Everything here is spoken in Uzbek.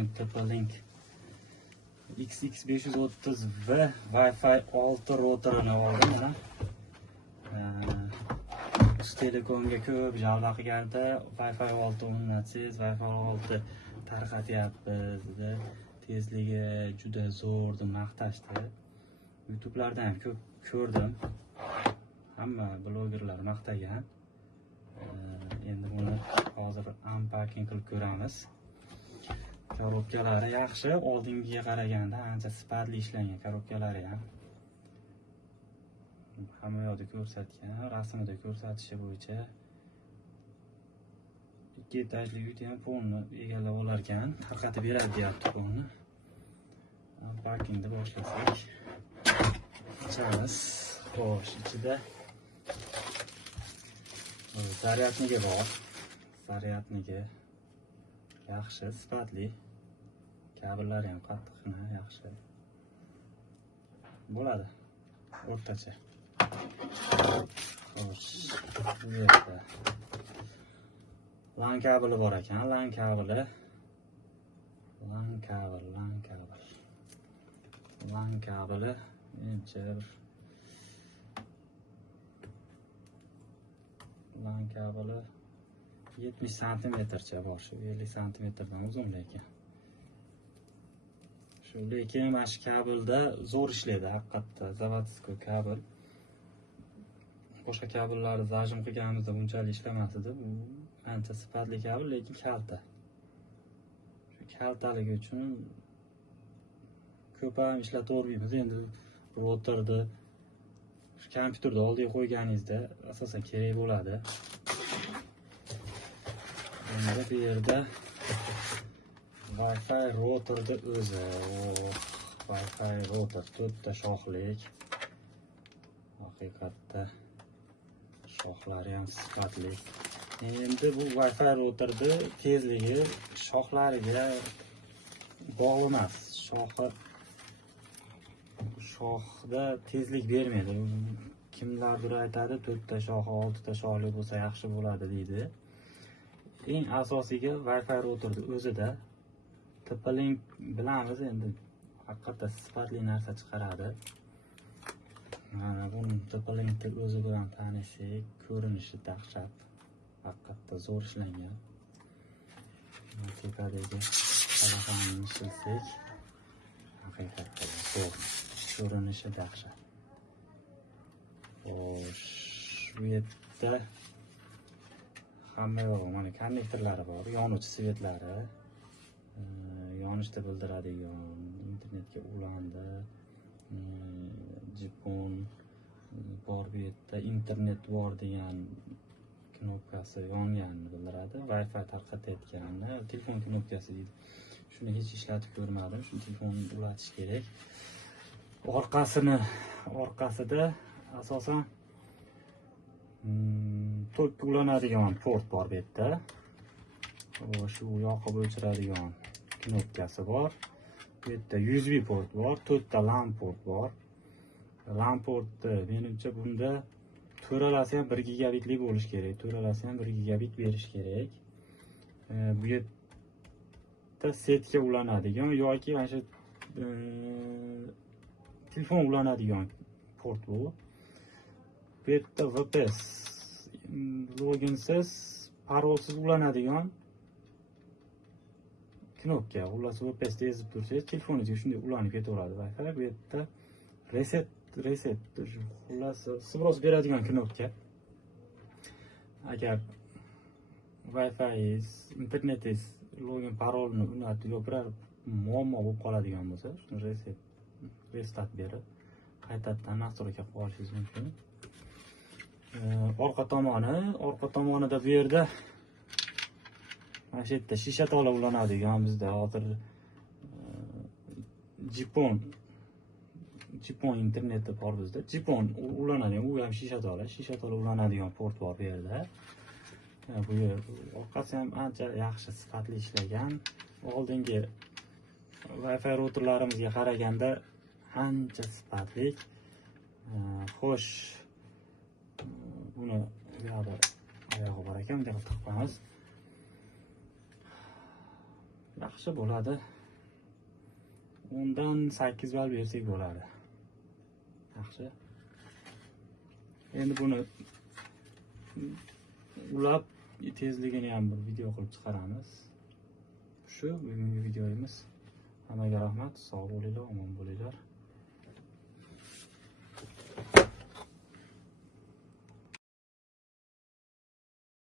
mumkin. TP-Link XX530V Wi-Fi 6 rotorini oldim mana. Telekomga ko'p javla qilganda Wi-Fi 6 o'rnatsangiz, Wi-Fi 6 tarqatyapmiz dedi. Tezligi juda zo'r deb maqtashdi. YouTube'lardan ham ko'p ko'rdim. Hamma blogerlar maqtagan. Endi buni hozir unpacking qilib ko'ramiz. Korobkalari yaxshi, oldingiga qaraganda ancha sifatli ishlangan korobkalari ham. Hamma yoqda ko'rsatgan, rasmida ko'rsatishi bo'yicha 2 etajli uyda ham polni egallab olar ekan, tarqatib beradi deyapti polni. Unpackingni boshlasak. Ochamiz. Xo'sh, ichida zaryadniki bor. Zaryadniki yaxshi, sifatli. Kabellari ham qattiqmi, yaxshi. Bo'ladi. O'rtacha. Xo'sh, bu yerda LAN kabeli bor ekan, LAN kabeli. LAN kabeli menimcha LAN kabeli 70 santimetrcha bor, shu 50 santimetrdan uzun lekin. Lekin mana shu kabelda zo'r ishlaydi haqiqatda, zavodskiy kabel. Boshqa kabellarni zajim qilganimizda bunchalik ishlamas edi. Bu ancha sifatli kabel, lekin kalta. Shu kaltaligi uchun ko'p ham ishlatavermaymiz. Endi routerni shu kompyuterni oldiga qo'yganingizda asosan kerak bo'ladi. Endi bu yerda Wi-Fi routerni o'zi, Wi-Fi router 4 ta shoxlik. Haqiqatda shoxlari ham sifatli. Endi bu Wi-Fi routerni tezligi shoxlariga bog'liq emas. Shoxda tezlik bermaydi. Kimlardir aytadi, 4 ta shoxi, 6 ta shoxli bo'lsa yaxshi bo'ladi deydi. Eng asosiyga Wi-Fi routerni o'zida TP-Link bilamiz, endi haqiqatda sifatli narsa chiqaradi. Mana buni TP-Linkni o'zi bilan tanishsak, ko'rinishi dahshat. Haqiqatda zo'r ishlangan. Tepadagi talafonni ishlatsak, haqiqatda zo'r. Ko'rinishi dahshat. Xo'sh, bu yerda hamma yo'q, mana konnektorlari bor, yonuvchi svetlari, yonishni bildiradigan, internetga ulandi, jipon bor, bu yerda internet bor degan knopkasi yonganini bildiradi, Wi-Fi tarqatayotganini, telefon knopkasi deydi. Shuni hech ishlatib ko'rmadim, shu telefonni ulatish kerak. Orqasida asosan tokka ulanadigan port bor bu yerda. Shu yoqib o'chiradigan knopkasi bor. Bu yerda USB port bor, 4 ta LAN port bor. LAN portni menimcha bunda to'ralasi ham 1 gigabitlik bo'lish kerak. To'ralasi ham 1 gigabit berish kerak. Bu yerda setga ulanadigan yoki mana shu telefon ulanadigan port bu. Bu yerda VPS loginsiz, parolsiz ulanadigan knopka. Xullas VPS yozib tursangiz, telefoningizga shunday ulanib ketaveradi Wi-Fi. Bu yerda reset xullas sbros beradigan knopka. Agar Wi-Fi internetingiz login parolni unutib yo'qlar, muammo bo'lib qoladigan bo'lsa, shuni restart berib qaytadan nastroyga qo'yishingiz mumkin. Orqa tomonida bu yerda mana shu yerda shisha tola ulanadigan, bizda hozir jipon interneti bor bizda. Jipon ulanadigan, u ham shisha tola ulanadigan port bor bu yerda. Bu orqasi ham ancha yaxshi sifatli ishlagan. Oldingi Wi-Fi routerlarimizga qaraganda ancha sifatli. Xo'sh, buni oyog'i bor ekan, bunday qilib taqamiz. yaxshi bo'ladi. 10 dan 8 ball bersak bo'ladi. Yaxshi. Endi buni ulab tezligini ham bir video qilib chiqaramiz. Shu bugungi videomiz. Hammaga rahmat, sog' bo'linglar, omon bo'linglar.